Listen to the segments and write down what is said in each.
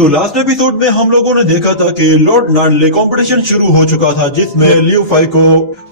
तो last episode में हम लोगों ने देखा था कि लॉर्ड नानले कंपटीशन शुरू हो चुका था, जिसमें लियू फाई को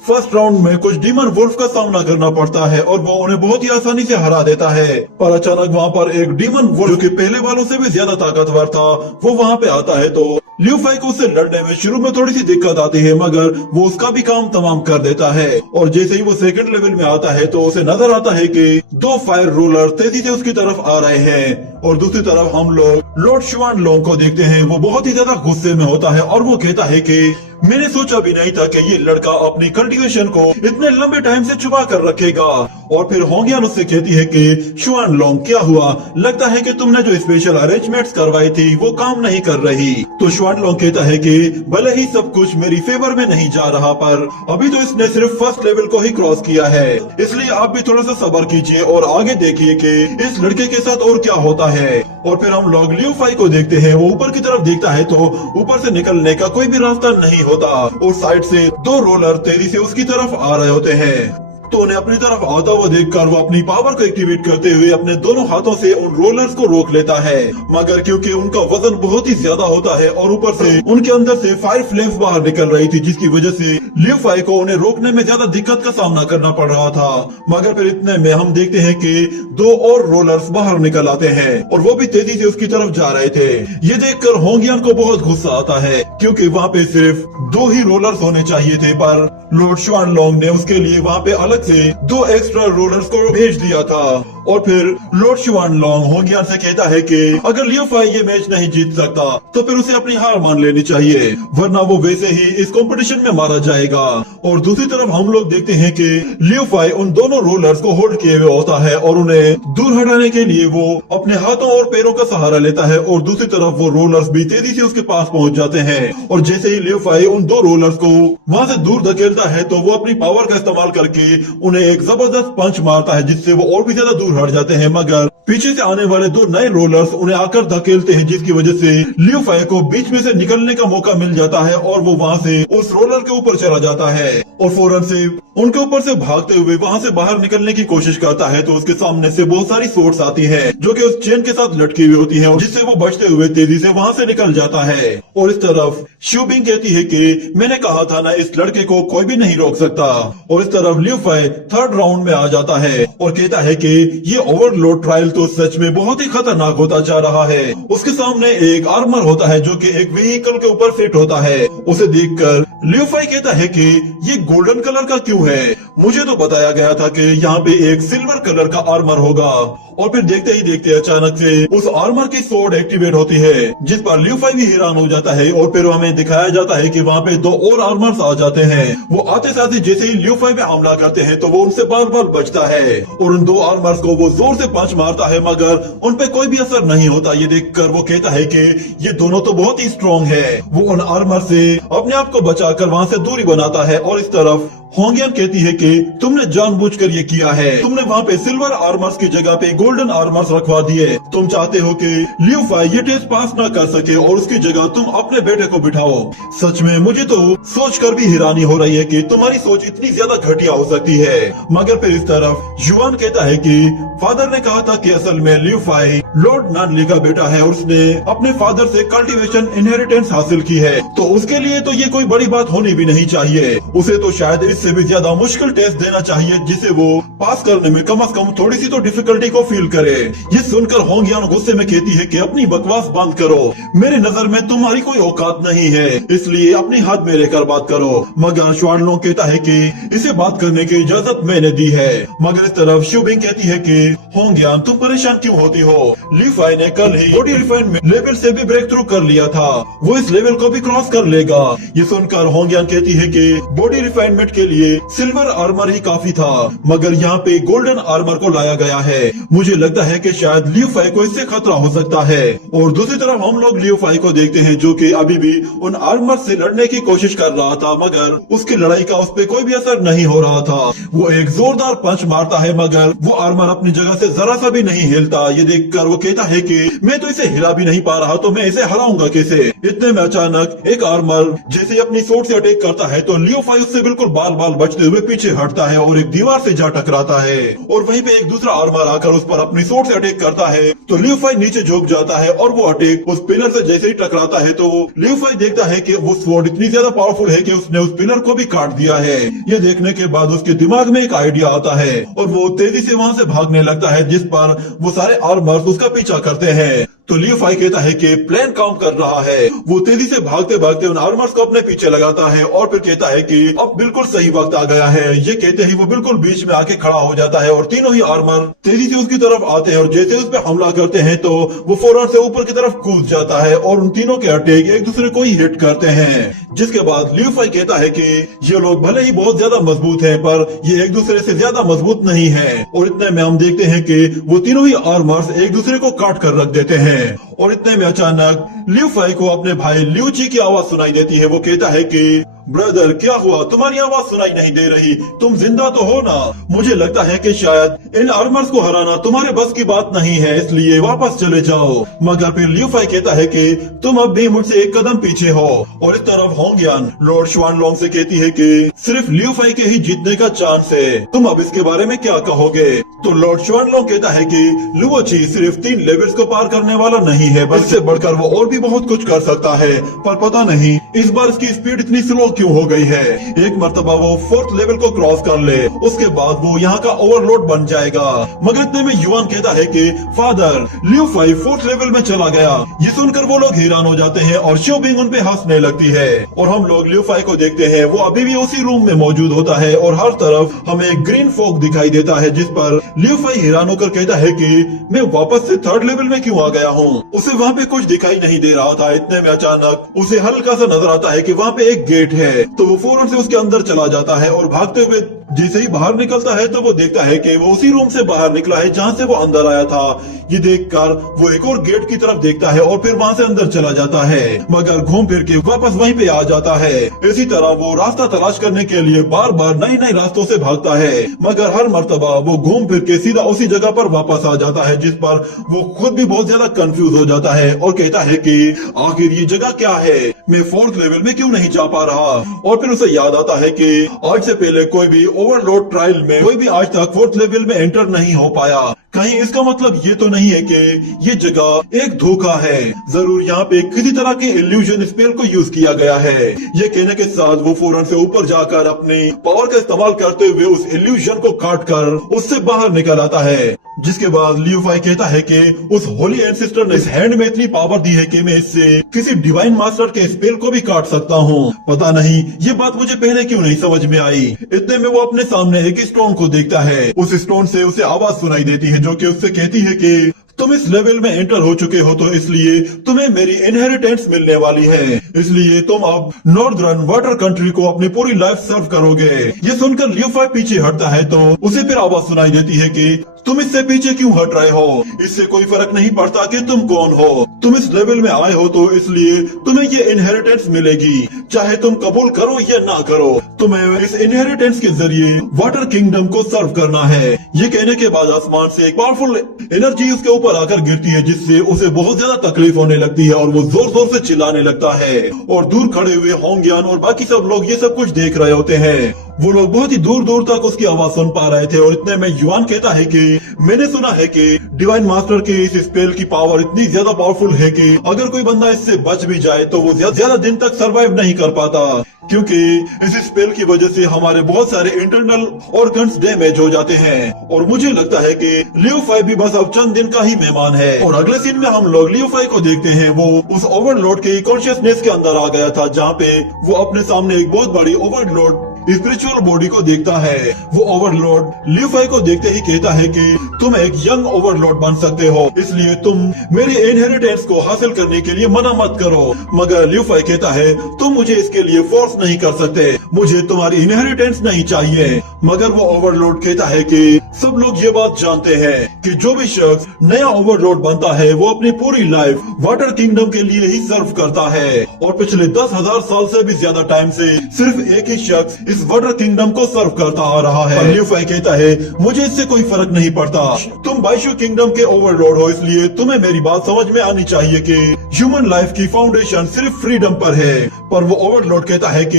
फर्स्ट राउंड में कुछ डीमन वुल्फ का सामना करना पड़ता है और वो उन्हें बहुत ही आसानी से हरा देता है। पर अचानक वहाँ पर एक डीमन वुल्फ, जो कि पहले वालों से भी ज्यादा ताकतवर था, वो वहाँ पे आता है। तो लियू फाई को उससे लड़ने में शुरू में थोड़ी सी दिक्कत आती है, मगर वो उसका भी काम तमाम कर देता है। और जैसे ही वो सेकंड लेवल में आता है तो उसे नजर आता है कि दो फायर रोलर तेजी से उसकी तरफ आ रहे हैं। और दूसरी तरफ हम लोग लॉर्ड शुआन लोंग को देखते हैं। वो बहुत ही ज्यादा गुस्से में होता है और वो कहता है कि मैंने सोचा भी नहीं था कि ये लड़का अपनी कल्टीवेशन को इतने लंबे टाइम से छुपा कर रखेगा। और फिर होंगियान उससे कहती है कि शुआन लोंग, क्या हुआ? लगता है कि तुमने जो स्पेशल अरेंजमेंट्स करवाई थी वो काम नहीं कर रही। तो शुआन लोंग कहता है कि भले ही सब कुछ मेरी फेवर में नहीं जा रहा, पर अभी तो इसने सिर्फ फर्स्ट लेवल को ही क्रॉस किया है, इसलिए आप भी थोड़ा सा सब्र कीजिए और आगे देखिए कि इस लड़के के साथ और क्या होता है। और फिर हम लोग लियू फाई को देखते हैं। वो ऊपर की तरफ देखता है तो ऊपर से निकलने का कोई भी रास्ता नहीं होता और साइड से दो रोलर तेजी से उसकी तरफ आ रहे होते हैं। तो उन्हें अपनी तरफ आता हुआ देखकर वो अपनी पावर को एक्टिवेट करते हुए अपने दोनों हाथों से उन रोलर्स को रोक लेता है, मगर क्योंकि उनका वजन बहुत ही ज्यादा होता है और ऊपर से उनके अंदर से फायर फ्लेम्स बाहर निकल रही थी, जिसकी वजह से लियू फाई को उन्हें रोकने में ज्यादा दिक्कत का सामना करना पड़ रहा था। मगर फिर इतने में हम देखते हैं कि दो और रोलर्स बाहर निकल आते हैं और वो भी तेजी से उसकी तरफ जा रहे थे। ये देखकर होंगियान को बहुत गुस्सा आता है, क्योंकि वहाँ पे सिर्फ दो ही रोलर्स होने चाहिए थे, पर लॉर्ड शुआन लोंग ने उसके लिए वहाँ पे अलग से दो एक्स्ट्रा रोलर्स को भेज दिया था। और फिर लॉर्ड शुआन लोंग होंगियान से कहता है कि अगर लियू फाई ये मैच नहीं जीत सकता तो फिर उसे अपनी हार मान लेनी चाहिए, वरना वो वैसे ही इस कंपटीशन में मारा जाएगा। और दूसरी तरफ हम लोग देखते हैं कि लियू फाई उन दोनों रोलर्स को होल्ड किए हुए होता है और उन्हें दूर हटाने के लिए वो अपने हाथों और पैरों का सहारा लेता है। और दूसरी तरफ वो रोलर्स भी तेजी से उसके पास पहुंच जाते हैं। और जैसे ही लियू फाई उन दो रोलर्स को वहां से दूर धकेलता है तो वो अपनी पावर का इस्तेमाल करके उन्हें एक जबरदस्त पंच मारता है, जिससे वो और भी ज्यादा दूर हट जाते हैं। मगर पीछे से आने वाले दो नए रोलर्स उन्हें आकर धकेलते हैं, जिसकी वजह से लियू फाई को बीच में से निकलने का मौका मिल जाता है और वो वहाँ से उस रोलर के ऊपर चला जाता है और फौरन से उनके ऊपर से भागते हुए वहाँ से बाहर निकलने की कोशिश करता है। तो उसके सामने से बहुत सारी सोर्स आती है जो कि उस चेन के साथ लटकी हुई होती है, जिससे वो बचते हुए तेजी से वहाँ से निकल जाता है। और इस तरफ शुबिंग कहती है कि मैंने कहा था ना, इस लड़के को कोई भी नहीं रोक सकता। और इस तरफ लियू फाई थर्ड राउंड में आ जाता है और कहता है कि ये ओवरलोड ट्रायल तो सच में बहुत ही खतरनाक होता जा रहा है। उसके सामने एक आर्मर होता है जो कि एक व्हीकल के ऊपर फिट होता है। उसे देखकर लियू फाई कहता है कि ये गोल्डन कलर का क्यों है? मुझे तो बताया गया था कि यहाँ पे एक सिल्वर कलर का आर्मर होगा। और फिर देखते ही देखते अचानक से उस आर्मर की स्वॉर्ड एक्टिवेट होती है, जिस पर लियू फाई भी हैरान हो जाता है। और फिर हमें दिखाया जाता है कि वहाँ पे दो और आर्मर्स आ जाते हैं। वो आते साथ ही जैसे ही लियू फाई पे हमला करते हैं तो वो उनसे बार बार बचता है और उन दो आर्मर्स को वो जोर से पंच मारता है, मगर उन पे कोई भी असर नहीं होता। ये देखकर वो कहता है कि ये दोनों तो बहुत ही स्ट्रॉन्ग है। वो उन आर्मर से अपने आप को बचाकर वहाँ से दूरी बनाता है। और इस तरफ होंगियान कहती है कि तुमने जानबूझकर ये किया है, तुमने वहाँ पे सिल्वर आर्मर्स की जगह पे गोल्डन आर्मर्स रखवा दिए। तुम चाहते हो कि लियू फाई ये टेस्ट पास ना कर सके और उसकी जगह तुम अपने बेटे को बिठाओ। सच में मुझे तो सोचकर भी हैरानी हो रही है कि तुम्हारी सोच इतनी ज्यादा घटिया हो सकती है। मगर फिर इस तरफ युआन कहता है कि फादर ने कहा था कि असल में लियू फाई लॉर्ड नानले का बेटा है और उसने अपने फादर से कल्टीवेशन इनहेरिटेंस हासिल की है, तो उसके लिए तो ये कोई बड़ी बात होनी भी नहीं चाहिए। उसे तो शायद इससे भी ज्यादा मुश्किल टेस्ट देना चाहिए, जिसे वो पास करने में कम से कम थोड़ी सी तो डिफिकल्टी को फील करे। ये सुनकर होंगियान गुस्से में कहती है कि अपनी बकवास बंद करो, मेरी नजर में तुम्हारी कोई औकात नहीं है, इसलिए अपनी हाथ में लेकर बात करो। मगर शुआन लोंग कहता है कि इसे बात करने की इजाजत मैंने दी है। मगर इस तरफ शुबिंग कहती है कि होंगियान तुम परेशान क्यों होती हो? लियू फाई ने कल ही बॉडी रिफाइनमेंट लेवल से भी ब्रेक थ्रू कर लिया था, वो इस लेवल को भी क्रॉस कर लेगा। ये सुनकर होंगियान कहती है कि बॉडी रिफाइनमेंट के लिए सिल्वर आर्मर ही काफी था, मगर यहाँ पे गोल्डन आर्मर को लाया गया है। मुझे लगता है कि शायद लियू फाई को इससे खतरा हो सकता है। और दूसरी तरफ हम लोग लियू फाई को देखते हैं जो कि अभी भी उन आर्मर से लड़ने की कोशिश कर रहा था, मगर उसकी लड़ाई का उस पर कोई भी असर नहीं हो रहा था। वो एक जोरदार पंच मारता है मगर वो आर्मर अपनी जगह से जरा सा भी नहीं हिलता। ये देखकर वो कहता है कि मैं तो इसे हिला भी नहीं पा रहा, तो मैं इसे हराऊंगा कैसे? इतने में अचानक एक आर्मर जैसे अपनी सोट से अटैक करता है तो लियू फाई उससे बिल्कुल बाल बाल बचते हुए पीछे हटता है और एक दीवार से जा टकराता है और वहीं पे एक दूसरा आर्मर आकर उस पर अपनी सोर्ड से अटैक करता है। तो लियू फाई नीचे झुक जाता है और वो अटैक उस पिलर से जैसे ही टकराता है तो लियू फाई देखता है कि वो स्वॉर्ड इतनी ज्यादा पावरफुल है कि उसने उस पिलर को भी काट दिया है। ये देखने के बाद उसके दिमाग में एक आइडिया आता है और वो तेजी से वहाँ से भागने लगता है, जिस पर वो सारे आर्मर्स उसका पीछा करते हैं। तो लियू फाई कहता है कि प्लान काम कर रहा है। वो तेजी से भागते भागते उन आर्मर्स को अपने पीछे लगाता है और फिर कहता है कि अब बिल्कुल सही वक्त आ गया है। ये कहते ही वो बिल्कुल बीच में आके खड़ा हो जाता है और तीनों ही आर्मर तेजी से उसकी तरफ आते हैं और जैसे उस पर हमला करते हैं तो वो फौरन से ऊपर की तरफ कूद जाता है और उन तीनों के अटैक एक दूसरे को ही हिट करते हैं। जिसके बाद लियू फाई कहता है कि ये लोग भले ही बहुत ज्यादा मजबूत हैं पर ये एक दूसरे से ज्यादा मजबूत नहीं है। और इतने में हम देखते हैं कि वो तीनों ही आर्मर्स एक दूसरे को काट कर रख देते हैं। और इतने में अचानक लियू फाई को अपने भाई लियू ची की आवाज सुनाई देती है। वो कहता है कि ब्रदर क्या हुआ, तुम्हारी आवाज सुनाई नहीं दे रही, तुम जिंदा तो हो ना? मुझे लगता है कि शायद इन आर्मर्स को हराना तुम्हारे बस की बात नहीं है, इसलिए वापस चले जाओ। मगर फिर लियू फाई कहता है कि तुम अब भी मुझसे एक कदम पीछे हो। और इस तरफ होंगयान लॉर्ड शुआन लोंग से कहती है कि सिर्फ लियू फाई के ही जीतने का चांस है, तुम अब इसके बारे में क्या कहोगे? तो लॉर्ड शुआन लोंग कहता है कि लुओ ची सिर्फ 3 लेवल्स को पार करने वाला नहीं है, बस इससे बढ़कर वो और भी बहुत कुछ कर सकता है। पर पता नहीं इस बार इसकी स्पीड इतनी स्लो क्यों हो गई है। एक मर्तबा वो 4th लेवल को क्रॉस कर ले, उसके बाद वो यहाँ का ओवरलोड बन जाएगा। मगर इतने में युआन कहता है कि father Liu phi 4th level में चला गया। ये सुनकर वो लोग हैरान हो जाते हैं और शियो बिंग उन पे हंसने लगती है। और हम लोग लियू फाई को देखते हैं, वो अभी भी उसी रूम में मौजूद होता है और हर तरफ हमें ग्रीन फॉग दिखाई देता है, जिस पर लियू फाई हैरान होकर कहता है कि मैं वापस से 3rd लेवल में क्यों आ गया हूँ। उसे वहाँ पे कुछ दिखाई नहीं दे रहा था। इतने में अचानक उसे हल्का सा नजर आता है कि वहाँ पे एक गेट है। तो वो फौरन से उसके अंदर चला जाता है और भागते हुए जैसे ही बाहर निकलता है तो वो देखता है कि वो उसी रूम से बाहर निकला है जहाँ से वो अंदर आया था। ये देखकर वो एक और गेट की तरफ देखता है और फिर वहाँ से अंदर चला जाता है, मगर घूम फिर के वापस वहीं पे आ जाता है। इसी तरह वो रास्ता तलाश करने के लिए बार बार नए नए रास्तों से भागता है, मगर हर मर्तबा वो घूम फिर के सीधा उसी जगह पर वापस आ जाता है, जिस पर वो खुद भी बहुत ज्यादा कंफ्यूज हो जाता है और कहता है कि आखिर ये जगह क्या है, मैं 4th लेवल में क्यों नहीं जा पा रहा। और फिर उसे याद आता है कि आज से पहले कोई भी ओवरलोड ट्रायल में कोई भी आज तक 4th लेवल में एंटर नहीं हो पाया। कहीं इसका मतलब ये तो नहीं है कि ये जगह एक धोखा है। जरूर यहाँ पे किसी तरह के इल्यूजन स्पेल को यूज किया गया है। ये कहने के साथ वो फौरन से ऊपर जाकर अपनी पावर का इस्तेमाल करते हुए उस इल्यूजन को काट कर उससे बाहर निकल आता है। जिसके बाद लियू फाई कहता है कि उस होली एंसेस्टर ने इस हैंड में इतनी पावर दी है कि मैं इससे किसी डिवाइन मास्टर के स्पेल को भी काट सकता हूँ। पता नहीं ये बात मुझे पहले क्यों नहीं समझ में आई। इतने में वो अपने सामने एक स्टोन को देखता है। उस स्टोन से उसे आवाज सुनाई देती है जो कि उससे कहती है कि तुम इस लेवल में एंटर हो चुके हो तो इसलिए तुम्हें मेरी इनहेरिटेंस मिलने वाली है, इसलिए तुम अब नॉर्दर्न वाटर कंट्री को अपनी पूरी लाइफ सर्व करोगे। ये सुनकर लियू फाई पीछे हटता है तो उसे फिर आवाज सुनाई देती है कि तुम इससे पीछे क्यों हट रहे हो, इससे कोई फर्क नहीं पड़ता कि तुम कौन हो, तुम इस लेवल में आए हो तो इसलिए तुम्हें ये इनहेरिटेंस मिलेगी, चाहे तुम कबूल करो या ना करो, तुम्हें इस इनहेरिटेंस के जरिए वाटर किंगडम को सर्व करना है। ये कहने के बाद आसमान से एक पावरफुल एनर्जी उसके ऊपर आकर गिरती है, जिससे उसे बहुत ज्यादा तकलीफ होने लगती है और वो जोर जोर से चिल्लाने लगता है। और दूर खड़े हुए होंगयान और बाकी सब लोग ये सब कुछ देख रहे होते हैं। वो लोग बहुत ही दूर दूर तक उसकी आवाज सुन पा रहे थे। और इतने में युआन कहता है कि मैंने सुना है कि डिवाइन मास्टर के इस स्पेल की पावर इतनी ज्यादा पावरफुल है कि अगर कोई बंदा इससे बच भी जाए तो वो ज्यादा दिन तक सरवाइव नहीं कर पाता, क्योंकि इस स्पेल की वजह से हमारे बहुत सारे इंटरनल ऑर्गन्स डैमेज हो जाते हैं। और मुझे लगता है कि लियू फाई भी बस अब चंद दिन का ही मेहमान है। और अगले सीन में हम लोग लियू फाई को देखते हैं, वो उस ओवरलोड के कॉन्शियसनेस के अंदर आ गया था, जहाँ पे वो अपने सामने एक बहुत बड़ी ओवरलोड स्पिरिचुअल बॉडी को देखता है। वो ओवरलोड लियू फाई को देखते ही कहता है कि तुम एक यंग ओवरलोड बन सकते हो, इसलिए तुम मेरी इनहेरिटेंस को हासिल करने के लिए मना मत करो। मगर लियू फाई कहता है तुम मुझे इसके लिए फोर्स नहीं कर सकते, मुझे तुम्हारी इनहेरिटेंस नहीं चाहिए। मगर वो ओवरलोड कहता है कि सब लोग ये बात जानते हैं कि जो भी शख्स नया ओवरलोड बनता है वो अपनी पूरी लाइफ वाटर किंगडम के लिए ही सर्व करता है। और पिछले 10,000 साल से भी ज्यादा टाइम से सिर्फ एक ही शख्स इस वाटर किंगडम को सर्व करता आ रहा है। लियू फाई कहता है मुझे इससे कोई फर्क नहीं पड़ता, तुम बाइशू किंगडम के ओवरलोड हो, इसलिए तुम्हें मेरी बात समझ में आनी चाहिए कि ह्यूमन लाइफ की फाउंडेशन सिर्फ फ्रीडम पर है। पर वो ओवरलोड कहता है कि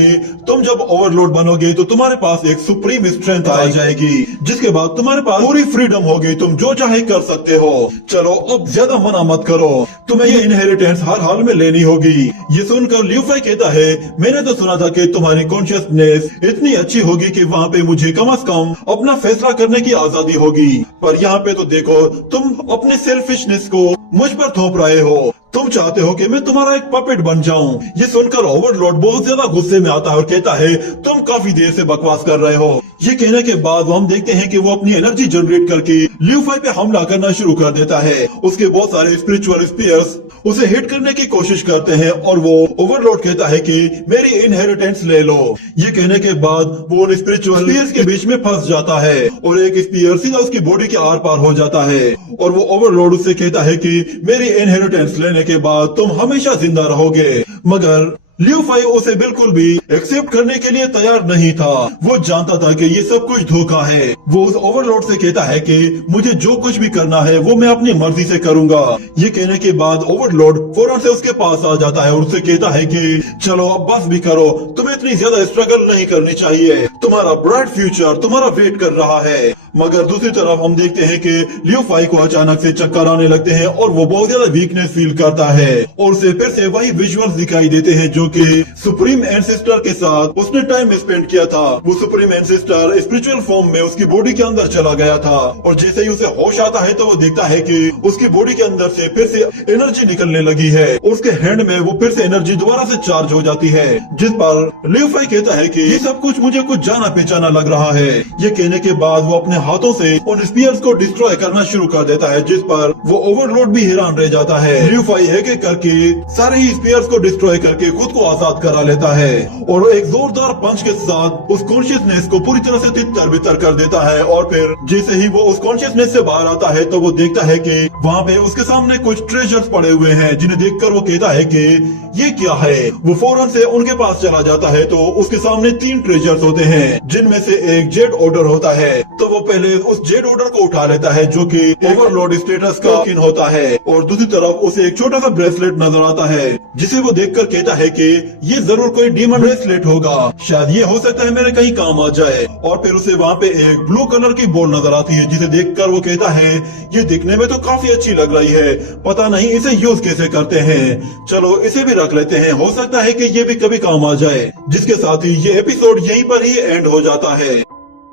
तुम जब ओवरलोड बनोगे तो तुम्हारे पास एक सुप्रीम स्ट्रेंथ आ जाएगी, जिसके बाद तुम्हारे पास पूरी फ्रीडम होगी, तुम जो चाहे कर सकते हो। चलो अब ज्यादा मना मत करो, तुम्हें ये इनहेरिटेंस हर हाल में लेनी होगी। ये सुनकर लियू फाई कहता है, मैंने तो सुना था कि तुम्हारी कॉन्शियसनेस इतनी अच्छी होगी कि वहाँ पे मुझे कम से कम अपना फैसला करने की आजादी होगी, पर यहाँ पे तो देखो तुम अपने सेल्फिशनेस को मुझ पर थोप रहे हो। तुम चाहते हो कि मैं तुम्हारा एक पपेट बन जाऊं। ये सुनकर ओवरलॉर्ड बहुत ज्यादा गुस्से में आता है और कहता है, तुम काफी देर से बकवास कर रहे हो। ये कहने के बाद हम देखते हैं कि वो अपनी एनर्जी जनरेट करके लियू फाई पे हमला करना शुरू कर देता है। उसके बहुत सारे स्पिरिचुअल स्पीयर्स उसे हिट करने की कोशिश करते हैं और वो ओवरलॉर्ड कहता है कि मेरी इनहेरिटेंस ले लो। ये कहने के बाद वो उन स्पिरिचुअल स्पीयर्स के बीच में फंस जाता है और एक स्पीयर सीधा उसकी बॉडी के आर पार हो जाता है और वो ओवरलॉर्ड उससे कहता है कि मेरी इनहेरिटेंस लेने के बाद तुम हमेशा जिंदा रहोगे। मगर लियू फाई उसे बिल्कुल भी एक्सेप्ट करने के लिए तैयार नहीं था। वो जानता था कि ये सब कुछ धोखा है। वो उस ओवरलॉर्ड से कहता है कि मुझे जो कुछ भी करना है वो मैं अपनी मर्जी से करूंगा। ये कहने के बाद ओवरलॉर्ड फौरन से उसके पास आ जाता है और उससे कहता है कि चलो अब बस भी करो, तुम्हें इतनी ज्यादा स्ट्रगल नहीं करनी चाहिए, तुम्हारा ब्राइट फ्यूचर तुम्हारा वेट कर रहा है। मगर दूसरी तरफ हम देखते हैं कि लियू फाई को अचानक से चक्कर आने लगते हैं और वो बहुत ज्यादा वीकनेस फील करता है और उसे फिर से वही विजुअल्स दिखाई देते हैं जो कि सुप्रीम एंसेस्टर के साथ उसने टाइम स्पेंड किया था। वो सुप्रीम एंसेस्टर स्पिरिचुअल फॉर्म में उसकी बॉडी के अंदर चला गया था और जैसे ही उसे होश आता है तो वो देखता है कि उसकी बॉडी के अंदर से फिर से एनर्जी निकलने लगी है और उसके हैंड में वो फिर से एनर्जी दोबारा से चार्ज हो जाती है, जिस पर लियू फाई कहता है कि ये सब कुछ मुझे कुछ जाना पहचाना लग रहा है। ये कहने के बाद वो अपने हाथों से उन स्पीयर्स को डिस्ट्रॉय करना शुरू कर देता है, जिस पर वो ओवरलॉर्ड भी हैरान रह जाता है। लियू फाई एक एक करके सारे ही स्पीयर्स को डिस्ट्रॉय करके खुद को आजाद करा लेता है और एक जोरदार पंच के साथ उस कॉन्शियसनेस को पूरी तरह से तितर बितर कर देता है। और फिर जैसे ही वो उस कॉन्शियसनेस से बाहर आता है तो वो देखता है कि वहाँ पे उसके सामने कुछ ट्रेजर्स पड़े हुए हैं, जिन्हें देखकर वो कहता है कि ये क्या है। वो फौरन से उनके पास चला जाता है तो उसके सामने 3 ट्रेजर्स होते हैं, जिनमें से एक जेड ऑर्डर होता है। तो वो पहले उस जेड ऑर्डर को उठा लेता है जो कि ओवरलॉर्ड स्टेटस का टोकन होता है और दूसरी तरफ उसे एक छोटा सा ब्रेसलेट नजर आता है, जिसे वो देखकर कहता है कि ये जरूर कोई डीमन ब्रेसलेट होगा, शायद ये हो सकता है मेरे कहीं काम आ जाए। और फिर उसे वहाँ पे एक ब्लू कलर की बॉल नजर आती है, जिसे देखकर वो कहता है ये दिखने में तो काफी अच्छी लग रही है, पता नहीं इसे यूज कैसे करते हैं, चलो इसे भी रख लेते हैं, हो सकता है कि ये भी कभी काम आ जाए। जिसके साथ ही ये एपिसोड यहीं पर ही एंड हो जाता है।